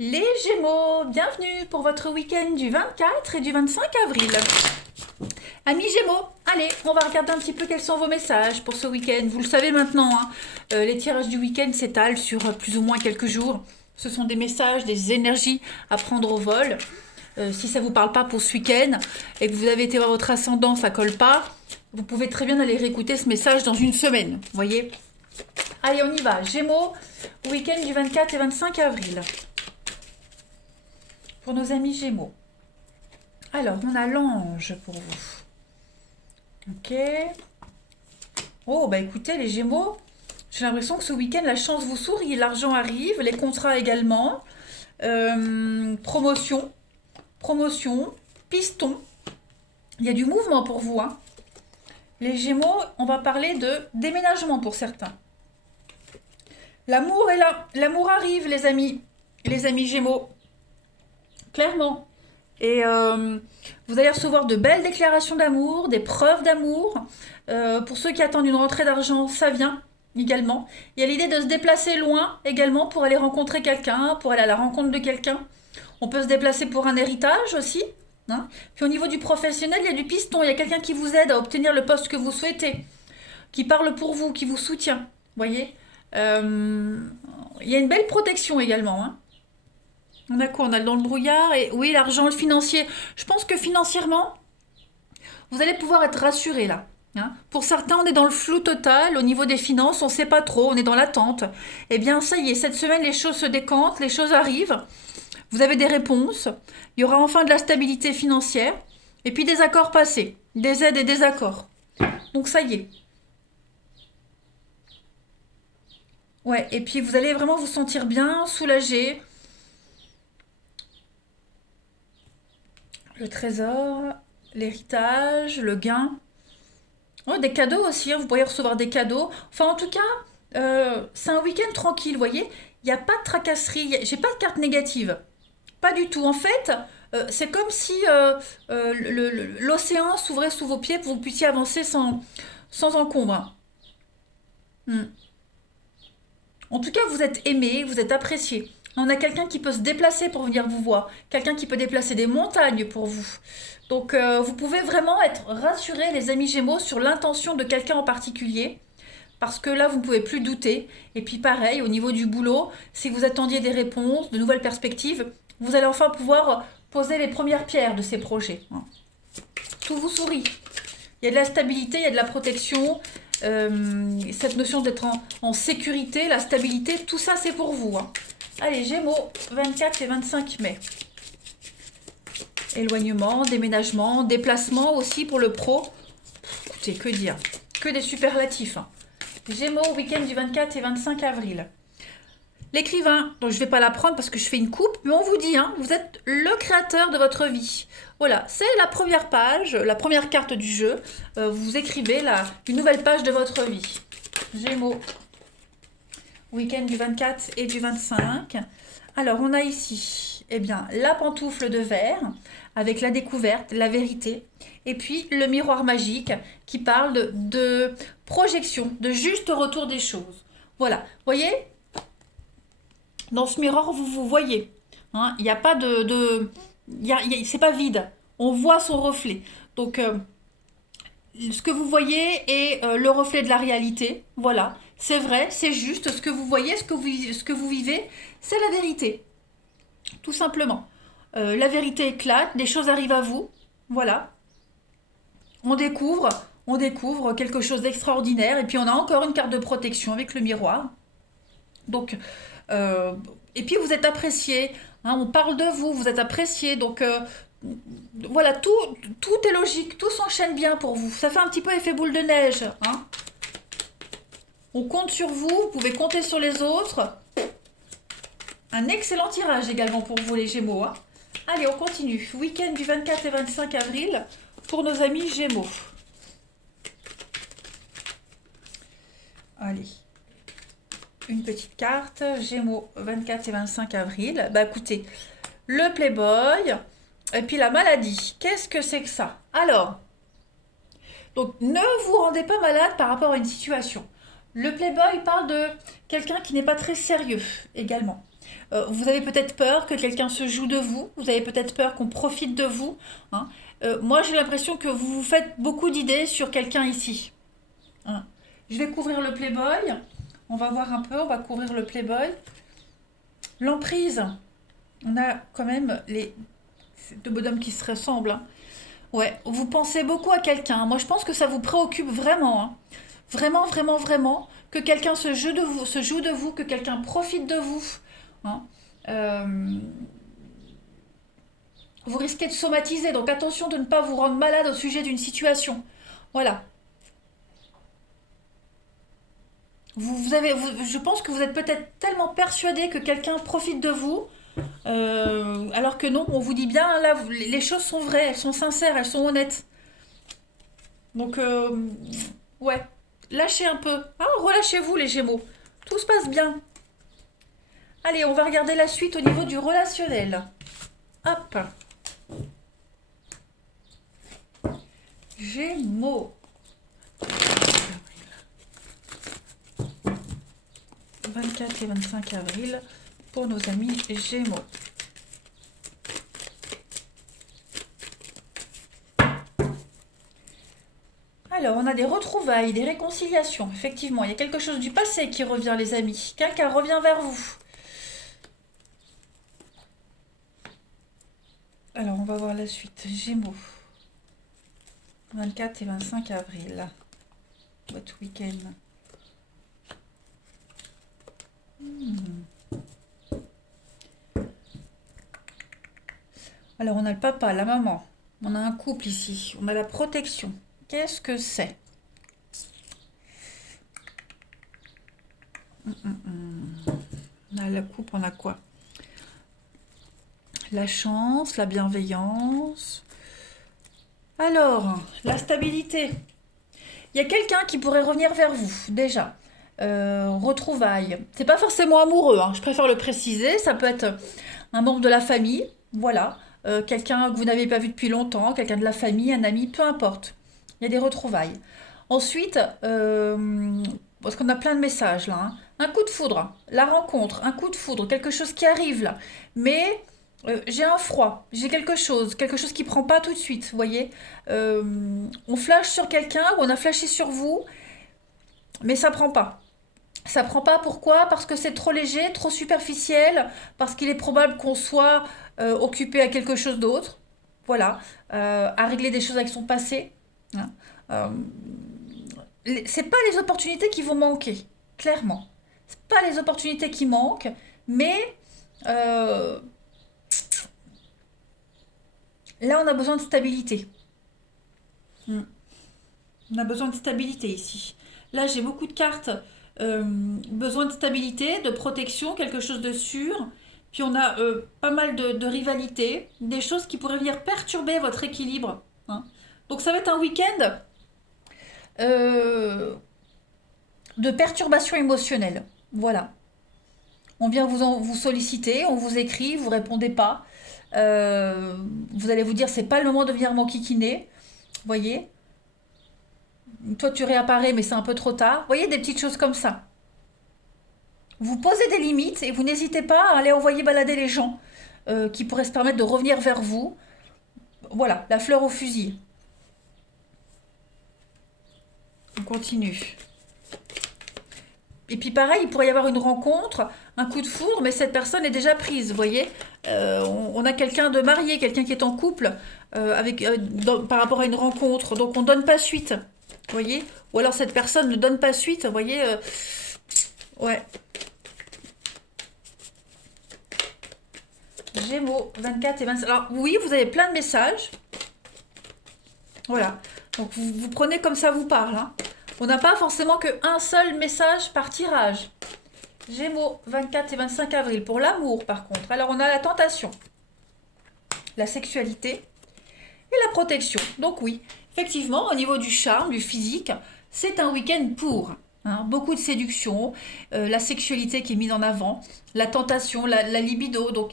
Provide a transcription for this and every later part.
Les Gémeaux, bienvenue pour votre week-end du 24 et du 25 avril. Amis Gémeaux, allez, on va regarder un petit peu quels sont vos messages pour ce week-end. Vous le savez maintenant, hein, les tirages du week-end s'étalent sur plus ou moins quelques jours. Ce sont des messages, des énergies à prendre au vol. Si ça ne vous parle pas pour ce week-end et que vous avez été voir votre ascendant, ça colle pas, vous pouvez très bien aller réécouter ce message dans une semaine. Vous voyez? Allez, on y va. Gémeaux, week-end du 24 et 25 avril. Pour nos amis Gémeaux. Alors, on a l'ange pour vous. Ok. Oh, bah écoutez, les Gémeaux, j'ai l'impression que ce week-end, la chance vous sourit, l'argent arrive, les contrats également. Promotion, piston. Il y a du mouvement pour vous, hein. Les Gémeaux, on va parler de déménagement pour certains. L'amour est là, l'amour arrive, les amis Gémeaux. Clairement. Et vous allez recevoir de belles déclarations d'amour, des preuves d'amour. Pour ceux qui attendent une rentrée d'argent, ça vient également. Il y a l'idée de se déplacer loin également pour aller rencontrer quelqu'un, pour aller à la rencontre de quelqu'un. On peut se déplacer pour un héritage aussi, hein. Puis au niveau du professionnel, il y a du piston. Il y a quelqu'un qui vous aide à obtenir le poste que vous souhaitez, qui parle pour vous, qui vous soutient. Vous voyez. Il y a une belle protection également, hein. On a quoi? On a dans le brouillard et oui, l'argent, le financier. Je pense que financièrement, vous allez pouvoir être rassuré là, hein. Pour certains, on est dans le flou total au niveau des finances, on ne sait pas trop, on est dans l'attente. Eh bien, ça y est, cette semaine, les choses se décantent, les choses arrivent. Vous avez des réponses. Il y aura enfin de la stabilité financière et puis des accords passés, des aides et des accords. Donc ça y est. Ouais, et puis vous allez vraiment vous sentir bien, soulagé. Le trésor, l'héritage, le gain. Oh, des cadeaux aussi, hein, vous pourriez recevoir des cadeaux. Enfin, en tout cas, c'est un week-end tranquille, vous voyez. Il n'y a pas de tracasserie, j'ai pas de carte négative. Pas du tout. En fait, c'est comme si l'océan s'ouvrait sous vos pieds pour que vous puissiez avancer sans encombre. Hmm. En tout cas, vous êtes aimé, vous êtes apprécié. On a quelqu'un qui peut se déplacer pour venir vous voir, quelqu'un qui peut déplacer des montagnes pour vous. Donc, vous pouvez vraiment être rassurés, les amis Gémeaux, sur l'intention de quelqu'un en particulier, parce que là, vous ne pouvez plus douter. Et puis, pareil, au niveau du boulot, si vous attendiez des réponses, de nouvelles perspectives, vous allez enfin pouvoir poser les premières pierres de ces projets. Tout vous sourit. Il y a de la stabilité, il y a de la protection. Cette notion d'être en sécurité, la stabilité, tout ça c'est pour vous, hein. Allez, Gémeaux, 24 et 25 mai. Éloignement, déménagement, déplacement aussi pour le pro. Écoutez, que dire? Que des superlatifs, hein. Gémeaux, week-end du 24 et 25 avril. L'écrivain, donc je ne vais pas la prendre parce que je fais une coupe, mais on vous dit, hein, vous êtes le créateur de votre vie. Voilà, c'est la première page, la première carte du jeu. Vous écrivez une nouvelle page de votre vie. Gémeaux, week-end du 24 et du 25. Alors, on a ici, eh bien, la pantoufle de verre avec la découverte, la vérité. Et puis, le miroir magique qui parle de projection, de juste retour des choses. Voilà, voyez? Dans ce miroir, vous vous voyez, hein. Il n'y a pas c'est pas vide. On voit son reflet. Donc, ce que vous voyez est le reflet de la réalité. Voilà, c'est vrai, c'est juste. Ce que vous voyez, ce que vous vivez, c'est la vérité. Tout simplement. La vérité éclate, des choses arrivent à vous. Voilà. On découvre quelque chose d'extraordinaire. Et puis, on a encore une carte de protection avec le miroir. Donc, et puis vous êtes apprécié, hein, on parle de vous, vous êtes apprécié, donc voilà, tout est logique, tout s'enchaîne bien pour vous. Ça fait un petit peu effet boule de neige, hein. On compte sur vous, vous pouvez compter sur les autres. Un excellent tirage également pour vous les Gémeaux, hein. Allez, on continue. Week-end du 24 et 25 avril pour nos amis Gémeaux. Allez. Une petite carte, Gémeaux, 24 et 25 avril. Bah écoutez, le Playboy, et puis la maladie. Qu'est-ce que c'est que ça? Alors, donc ne vous rendez pas malade par rapport à une situation. Le Playboy parle de quelqu'un qui n'est pas très sérieux également. Vous avez peut-être peur que quelqu'un se joue de vous. Vous avez peut-être peur qu'on profite de vous, hein. Moi, j'ai l'impression que vous vous faites beaucoup d'idées sur quelqu'un ici, hein. Je vais couvrir le Playboy. On va voir un peu. On va couvrir le Playboy. L'emprise. On a quand même les deux bonhommes qui se ressemblent, hein. Ouais, vous pensez beaucoup à quelqu'un. Moi, je pense que ça vous préoccupe vraiment, hein. Vraiment, vraiment, vraiment. Que quelqu'un se joue de vous, que quelqu'un profite de vous, hein. Euh, vous risquez de somatiser, donc attention de ne pas vous rendre malade au sujet d'une situation. Voilà. Je pense que vous êtes peut-être tellement persuadé que quelqu'un profite de vous, alors que non, on vous dit bien, là, les choses sont vraies, elles sont sincères, elles sont honnêtes. Donc, ouais, lâchez un peu. Ah, relâchez-vous les Gémeaux. Tout se passe bien. Allez, on va regarder la suite au niveau du relationnel. Hop. Gémeaux. 24 et 25 avril pour nos amis Gémeaux. Alors, on a des retrouvailles, des réconciliations. Effectivement, il y a quelque chose du passé qui revient, les amis. Quelqu'un revient vers vous. Alors, on va voir la suite. Gémeaux. 24 et 25 avril. What week-end. Alors, on a le papa, la maman. On a un couple ici. On a la protection. Qu'est-ce que c'est? On a la coupe, on a quoi? La chance, la bienveillance. Alors, la stabilité. Il y a quelqu'un qui pourrait revenir vers vous, déjà. Retrouvailles. C'est pas forcément amoureux, hein, je préfère le préciser. Ça peut être un membre de la famille, voilà. Quelqu'un que vous n'avez pas vu depuis longtemps, quelqu'un de la famille, un ami, peu importe. Il y a des retrouvailles. Ensuite, parce qu'on a plein de messages là, hein. Un coup de foudre, la rencontre, un coup de foudre, quelque chose qui arrive là. Mais j'ai un froid, j'ai quelque chose qui prend pas tout de suite, vous voyez. On flash sur quelqu'un ou on a flashé sur vous, mais ça prend pas. Ça prend pas, pourquoi? Parce que c'est trop léger, trop superficiel, parce qu'il est probable qu'on soit occupé à quelque chose d'autre, voilà, à régler des choses avec son passé, hein. Euh, c'est pas les opportunités qui vont manquer, clairement. C'est pas les opportunités qui manquent, mais euh, là on a besoin de stabilité. Mm. On a besoin de stabilité ici. Là j'ai beaucoup de cartes, besoin de stabilité, de protection, quelque chose de sûr. Puis on a pas mal de rivalité, des choses qui pourraient venir perturber votre équilibre, hein. Donc ça va être un week-end euh, de perturbation émotionnelle. Voilà. On vient vous solliciter, on vous écrit, vous répondez pas. Euh, vous allez vous dire c'est pas le moment de venir m'enquiquiner. Vous voyez? Toi tu réapparais mais c'est un peu trop tard. Vous voyez des petites choses comme ça. Vous posez des limites et vous n'hésitez pas à aller envoyer balader les gens qui pourraient se permettre de revenir vers vous. Voilà, la fleur au fusil. On continue. Et puis pareil, il pourrait y avoir une rencontre, un coup de foudre, mais cette personne est déjà prise, vous voyez. On a quelqu'un de marié, quelqu'un qui est en couple par rapport à une rencontre, donc on ne donne pas suite, vous voyez. Ou alors cette personne ne donne pas suite, vous voyez. Ouais. Gémeaux, 24 et 25. Alors oui, vous avez plein de messages. Voilà. Donc vous prenez comme ça vous parle, hein. On n'a pas forcément qu'un seul message par tirage. Gémeaux, 24 et 25 avril. Pour l'amour, par contre. Alors, on a la tentation, la sexualité et la protection. Donc oui, effectivement, au niveau du charme, du physique, c'est un week-end pour, hein. Beaucoup de séduction, la sexualité qui est mise en avant, la tentation, la libido. Donc,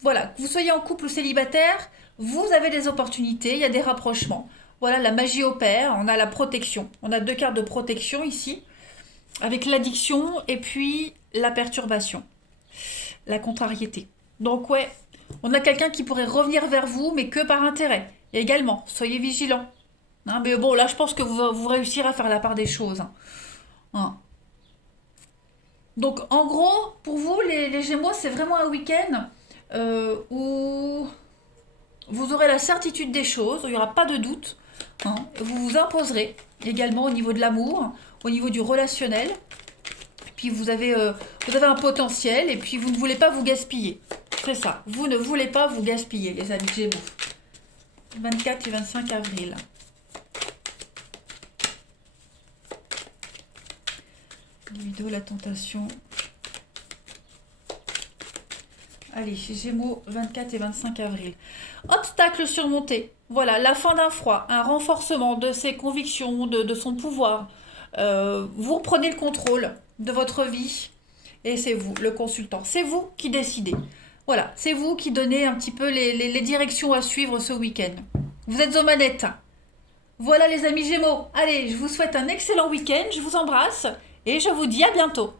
voilà, que vous soyez en couple ou célibataire, vous avez des opportunités, il y a des rapprochements. Voilà, la magie opère, on a la protection. On a deux cartes de protection ici, avec l'addiction et puis la perturbation. la contrariété. Donc ouais, on a quelqu'un qui pourrait revenir vers vous, mais que par intérêt. Et également, soyez vigilants. Hein, mais bon, là, je pense que vous réussirez à faire la part des choses. Hein. Donc, en gros, pour vous, les Gémeaux, c'est vraiment un week-end où vous aurez la certitude des choses, où il n'y aura pas de doute. Hein. Vous vous imposerez également au niveau de l'amour, au niveau du relationnel. Puis vous avez un potentiel et puis vous ne voulez pas vous gaspiller. C'est ça, vous ne voulez pas vous gaspiller, les amis Gémeaux. 24 et 25 avril. Libido, la tentation. Allez, Gémeaux, 24 et 25 avril. Obstacle surmonté. Voilà, la fin d'un froid, un renforcement de ses convictions, de son pouvoir. Vous reprenez le contrôle de votre vie et c'est vous, le consultant. C'est vous qui décidez. Voilà, c'est vous qui donnez un petit peu les directions à suivre ce week-end. Vous êtes aux manettes. Voilà les amis Gémeaux. Allez, je vous souhaite un excellent week-end, je vous embrasse et je vous dis à bientôt.